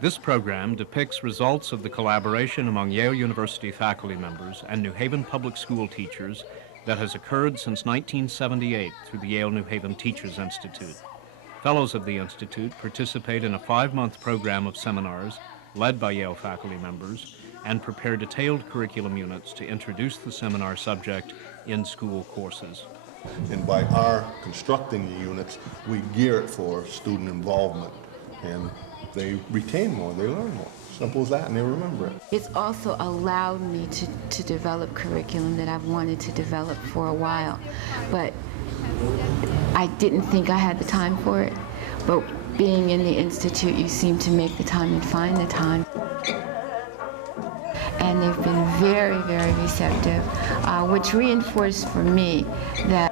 This program depicts results of the collaboration among Yale University faculty members and New Haven public school teachers that has occurred since 1978 through the Yale-New Haven Teachers Institute. Fellows of the Institute participate in a 5-month program of seminars led by Yale faculty members and prepare detailed curriculum units to introduce the seminar subject in school courses. And by our constructing the units, we gear it for student involvement, and they retain more, they learn more. Simple as that, and they remember it. It's also allowed me to develop curriculum that I've wanted to develop for a while, but I didn't think I had the time for it. But being in the Institute, you seem to make the time and find the time. And they've been very, very receptive, which reinforced for me that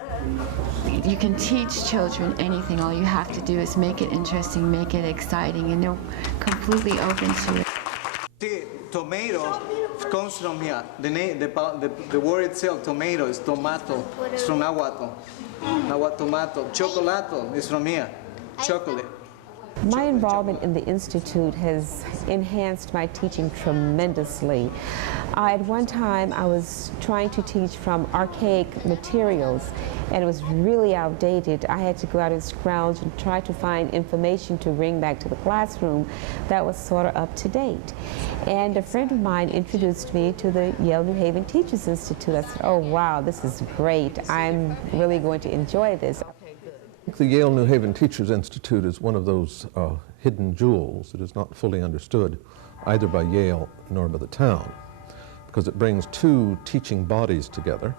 you can teach children anything. All you have to do is make it interesting, make it exciting, and they're completely open to it. See, tomato comes from here. The word itself, tomato, is tomato. It's from Nahuatl. Nahuatl tomato. Chocolato is from here. Chocolate. My involvement in the Institute has enhanced my teaching tremendously. At one time, I was trying to teach from archaic materials, and it was really outdated. I had to go out and scrounge and try to find information to bring back to the classroom that was sort of up to date. And a friend of mine introduced me to the Yale-New Haven Teachers Institute. I said, oh wow, this is great. I'm really going to enjoy this. The Yale-New Haven Teachers Institute is one of those hidden jewels that is not fully understood either by Yale nor by the town, because it brings two teaching bodies together,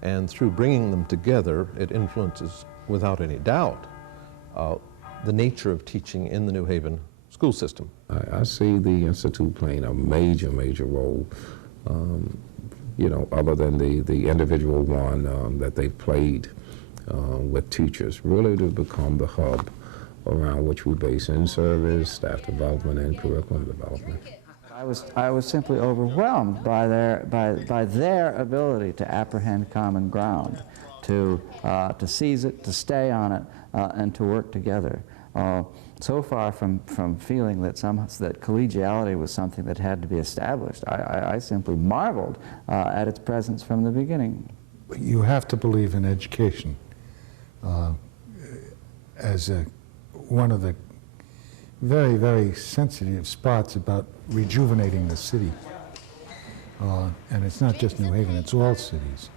and through bringing them together it influences without any doubt the nature of teaching in the New Haven school system. I see the Institute playing a major role, you know, other than the individual one that they've played with teachers, really to become the hub around which we base in-service, staff development, and curriculum development. I was simply overwhelmed by their ability to apprehend common ground, to seize it, to stay on it, and to work together. So far from feeling that collegiality was something that had to be established, I simply marveled at its presence from the beginning. You have to believe in education as one of the very, very sensitive spots about rejuvenating the city. And it's not just New Haven, it's all cities.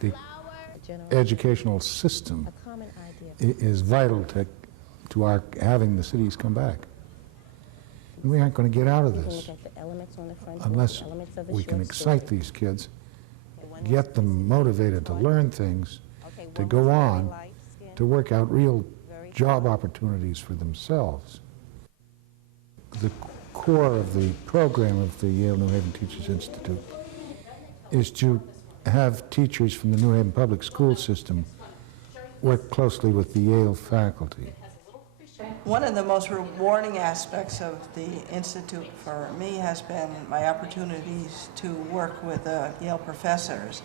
The educational system is vital to our having the cities come back. And we aren't going to get out of this unless we can excite these kids, get them motivated to learn things, to go on, to work out real job opportunities for themselves. The core of the program of the Yale-New Haven Teachers Institute is to have teachers from the New Haven public school system work closely with the Yale faculty. One of the most rewarding aspects of the Institute for me has been my opportunities to work with Yale professors.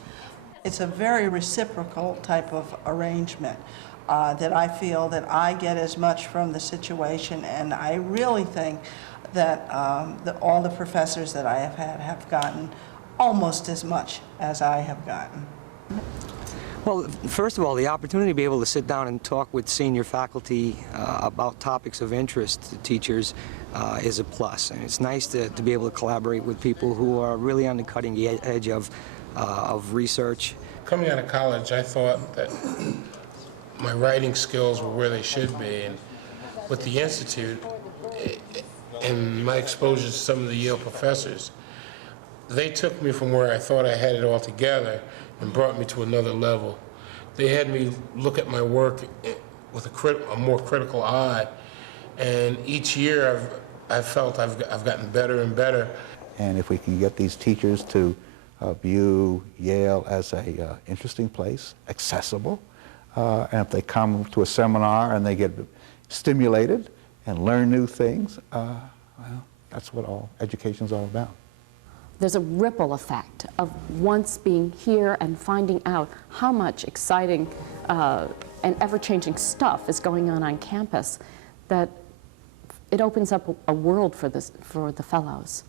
It's a very reciprocal type of arrangement that I feel that I get as much from the situation, and I really think that all the professors that I have had have gotten almost as much as I have gotten. Well, first of all, the opportunity to be able to sit down and talk with senior faculty about topics of interest to teachers is a plus, and it's nice to be able to collaborate with people who are really on the cutting edge of research. Coming out of college, I thought that my writing skills were where they should be, and with the Institute and my exposure to some of the Yale professors, they took me from where I thought I had it all together and brought me to another level. They had me look at my work with a more critical eye, and each year I've felt I've gotten better and better. And if we can get these teachers to view Yale as a interesting place, accessible, and if they come to a seminar and they get stimulated and learn new things, well, that's what education's all about. There's a ripple effect of once being here and finding out how much exciting and ever-changing stuff is going on campus, that it opens up a world for the fellows.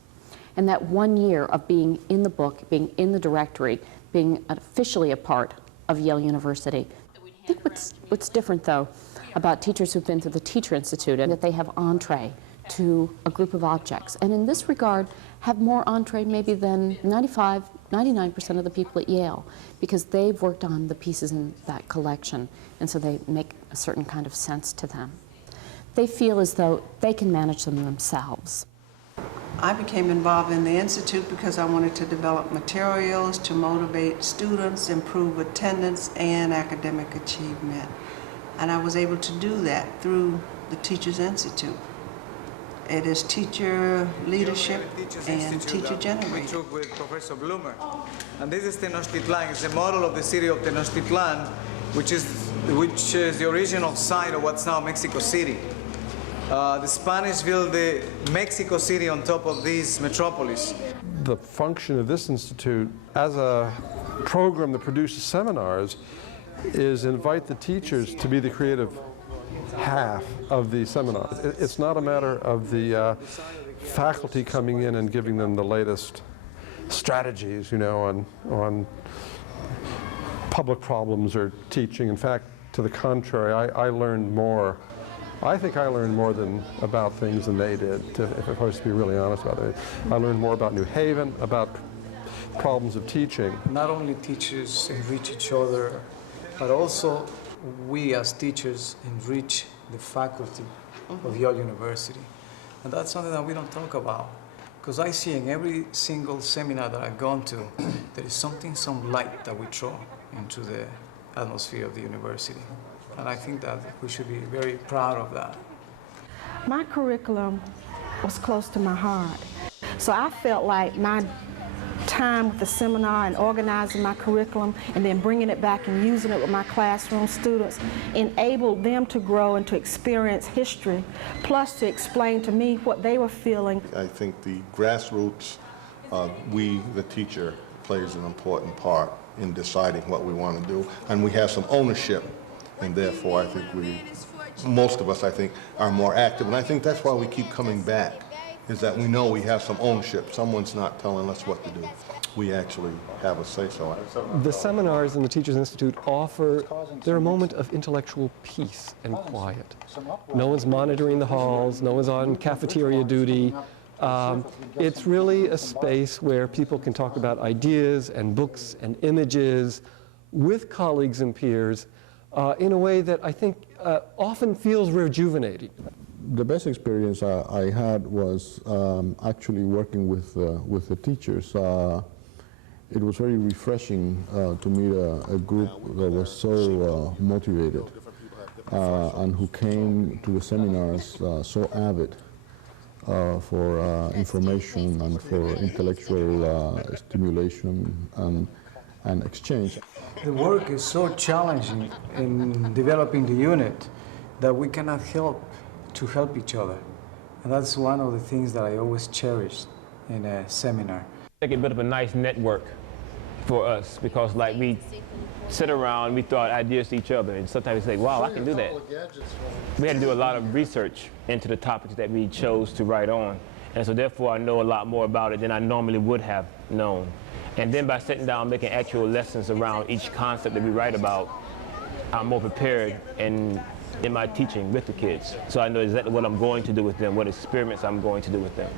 And that 1 year of being in the book, being in the directory, being officially a part of Yale University. I think what's different, though, about teachers who've been to the Teacher Institute and that they have entree to a group of objects. And in this regard, have more entree maybe than 99% of the people at Yale, because they've worked on the pieces in that collection, and so they make a certain kind of sense to them. They feel as though they can manage them themselves. I became involved in the Institute because I wanted to develop materials to motivate students, improve attendance and academic achievement. And I was able to do that through the Teachers Institute. It is teacher leadership and teacher generated. We took with Professor Bloomer. And this is Tenochtitlan. It's a model of the city of Tenochtitlan, which is the original site of what's now Mexico City. The Spanish built the Mexico City on top of this metropolis. The function of this institute as a program that produces seminars is invite the teachers to be the creative half of the seminars. It's not a matter of the faculty coming in and giving them the latest strategies, you know, on public problems or teaching. In fact, to the contrary, I learned more. I think I learned more about things than they did, if I was to be really honest about it. I learned more about New Haven, about problems of teaching. Not only teachers enrich each other, but also we as teachers enrich the faculty of Yale University. And that's something that we don't talk about. Because I see in every single seminar that I've gone to, there is some light that we throw into the atmosphere of the university. And I think that we should be very proud of that. My curriculum was close to my heart. So I felt like my time with the seminar and organizing my curriculum and then bringing it back and using it with my classroom students enabled them to grow and to experience history, plus to explain to me what they were feeling. I think the grassroots, we, the teacher, plays an important part in deciding what we want to do, and we have some ownership, and therefore I think most of us, I think, are more active, and I think that's why we keep coming back, is that we know we have some ownership. Someone's not telling us what to do. We actually have a say-so. The seminars in the Teachers Institute they're a moment of intellectual peace and quiet. No one's monitoring the halls, no one's on cafeteria duty. It's really a space where people can talk about ideas and books and images with colleagues and peers in a way that I think often feels rejuvenating. The best experience I had was actually working with the teachers. It was very refreshing to meet a group that was so motivated and who came to the seminars so avid for information and for intellectual stimulation and exchange. The work is so challenging in developing the unit that we cannot help to help each other. And that's one of the things that I always cherish in a seminar. Make it a bit of a nice network for us, because like we sit around, we throw out ideas to each other, and sometimes we say, wow, I can do that. We had to do a lot of research into the topics that we chose to write on, and so therefore I know a lot more about it than I normally would have known. And then by sitting down making actual lessons around each concept that we write about, I'm more prepared in my teaching with the kids. So I know exactly what I'm going to do with them, what experiments I'm going to do with them.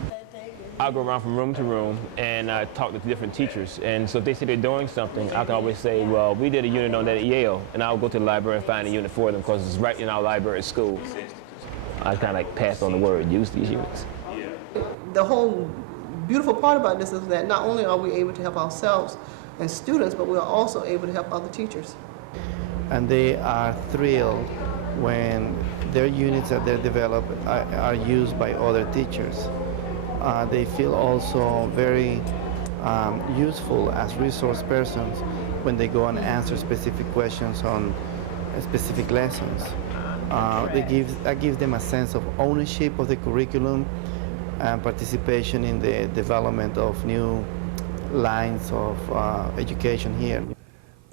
I go around from room to room and I talk to different teachers. And so if they say they're doing something, I can always say, well, we did a unit on that at Yale, and I'll go to the library and find a unit for them because it's right in our library at school. I kind of like pass on the word, use these units. The whole beautiful part about this is that not only are we able to help ourselves as students, but we are also able to help other teachers. And they are thrilled when their units that they develop are used by other teachers. They feel also very useful as resource persons when they go and answer specific questions on specific lessons. That gives them a sense of ownership of the curriculum and participation in the development of new lines of education here.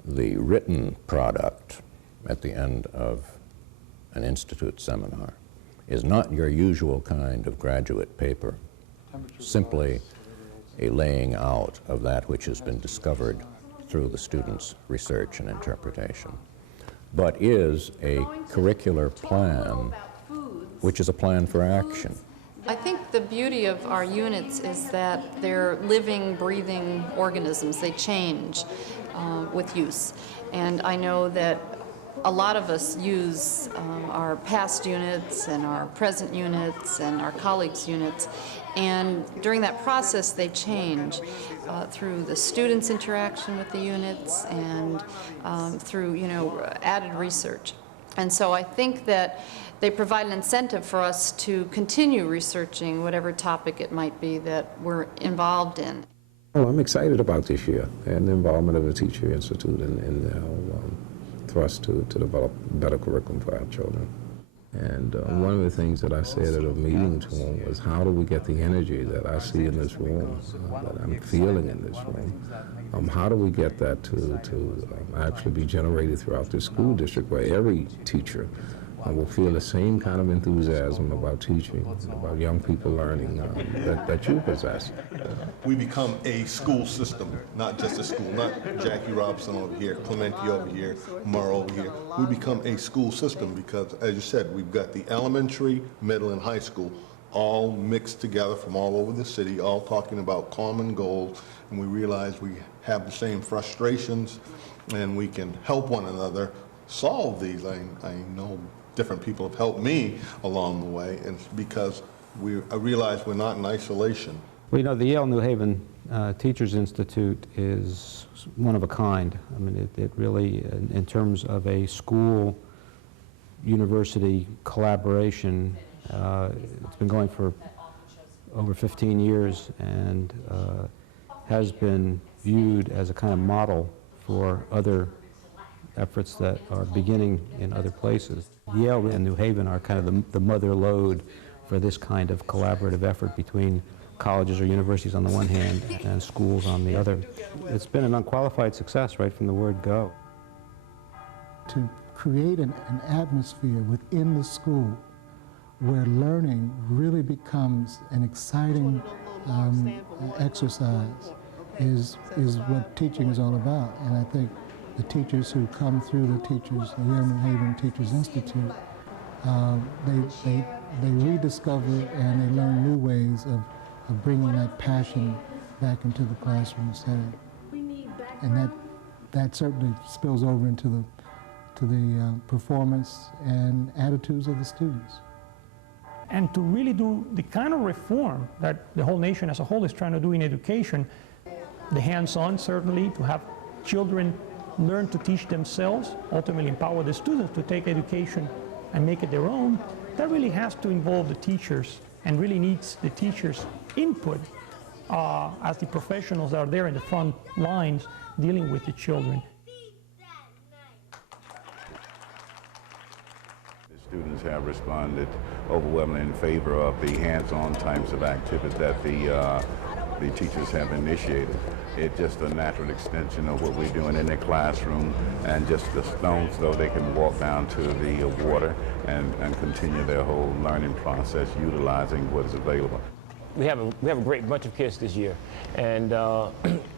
The written product at the end of an institute seminar is not your usual kind of graduate paper, simply a laying out of that which has been discovered through the students' research and interpretation, but is a curricular plan, which is a plan for action. I think the beauty of our units is that they're living, breathing organisms. They change with use. And I know that a lot of us use our past units and our present units and our colleagues' units. And during that process, they change through the students' interaction with the units and through, added research. And so I think that they provide an incentive for us to continue researching whatever topic it might be that we're involved in. Well, I'm excited about this year and the involvement of the Teacher Institute in our thrust to develop a better curriculum for our children. And one of the things that I said at a meeting to them was, how do we get the energy that I see in this room, that I'm feeling in this room? How do we get that to actually be generated throughout the school district, where every teacher will feel the same kind of enthusiasm about teaching, about young people learning that you possess. We become a school system, not just a school, not Jackie Robinson over here, Clementi over here, Murr over here. We become a school system because, as you said, we've got the elementary, middle, and high school all mixed together from all over the city, all talking about common goals, and we realize we have the same frustrations and we can help one another solve these. I know different people have helped me along the way, and it's because I realize we're not in isolation. Well, the Yale-New Haven Teachers Institute is one of a kind. I mean, it really, in terms of a school-university collaboration, it's been going for over 15 years and has been viewed as a kind of model for other efforts that are beginning in other places. Yale and New Haven are kind of the mother lode for this kind of collaborative effort between colleges or universities on the one hand and schools on the other. It's been an unqualified success right from the word go. To create an atmosphere within the school where learning really becomes an exciting exercise is what teaching is all about. And I think the teachers who come through the Yale-New Haven Teachers Institute, they rediscover and they learn new ways of bringing that passion back into the classroom setting. And that certainly spills over into the performance and attitudes of the students. And to really do the kind of reform that the whole nation as a whole is trying to do in education, the hands-on certainly, to have children learn to teach themselves, ultimately empower the students to take education and make it their own, that really has to involve the teachers and really needs the teachers' input as the professionals that are there in the front lines dealing with the children. The students have responded overwhelmingly in favor of the hands-on types of activities that the teachers have initiated. It's just a natural extension of what we're doing in the classroom, and just a stone's throw they can walk down to the water and continue their whole learning process utilizing what is available. We have a great bunch of kids this year, and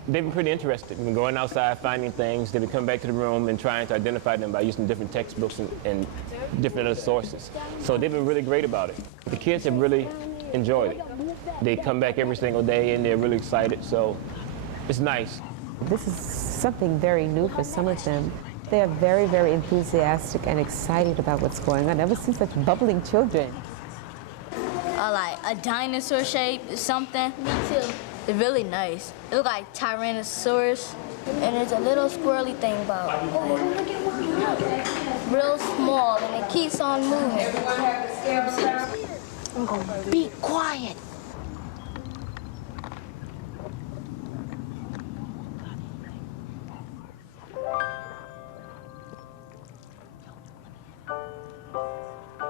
they've been pretty interested in going outside, finding things. They've been coming back to the room and trying to identify them by using different textbooks and different other sources. So they've been really great about it. The kids have really enjoyed it. They come back every single day and they're really excited, so it's nice. This is something very new for some of them. They are very, very enthusiastic and excited about what's going on. I've never seen such bubbling children. Like a dinosaur shape or something. Me too. It's really nice. It looks like Tyrannosaurus. And there's a little squirrely thing about it. Real small, and it keeps on moving. I'm going to be quiet.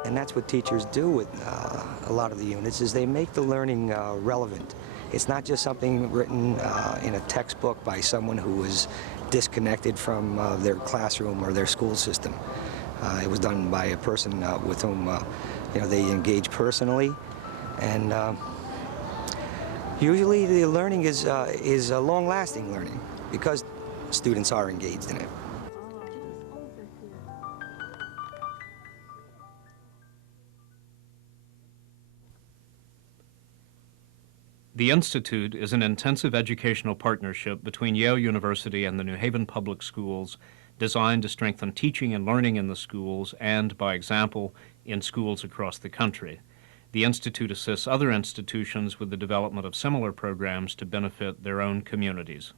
And that's what teachers do with a lot of the units, is they make the learning relevant. It's not just something written in a textbook by someone who was disconnected from their classroom or their school system. It was done by a person with whom they engage personally, and usually the learning is a long-lasting learning because students are engaged in it. The Institute is an intensive educational partnership between Yale University and the New Haven Public Schools designed to strengthen teaching and learning in the schools and, by example, in schools across the country. The Institute assists other institutions with the development of similar programs to benefit their own communities.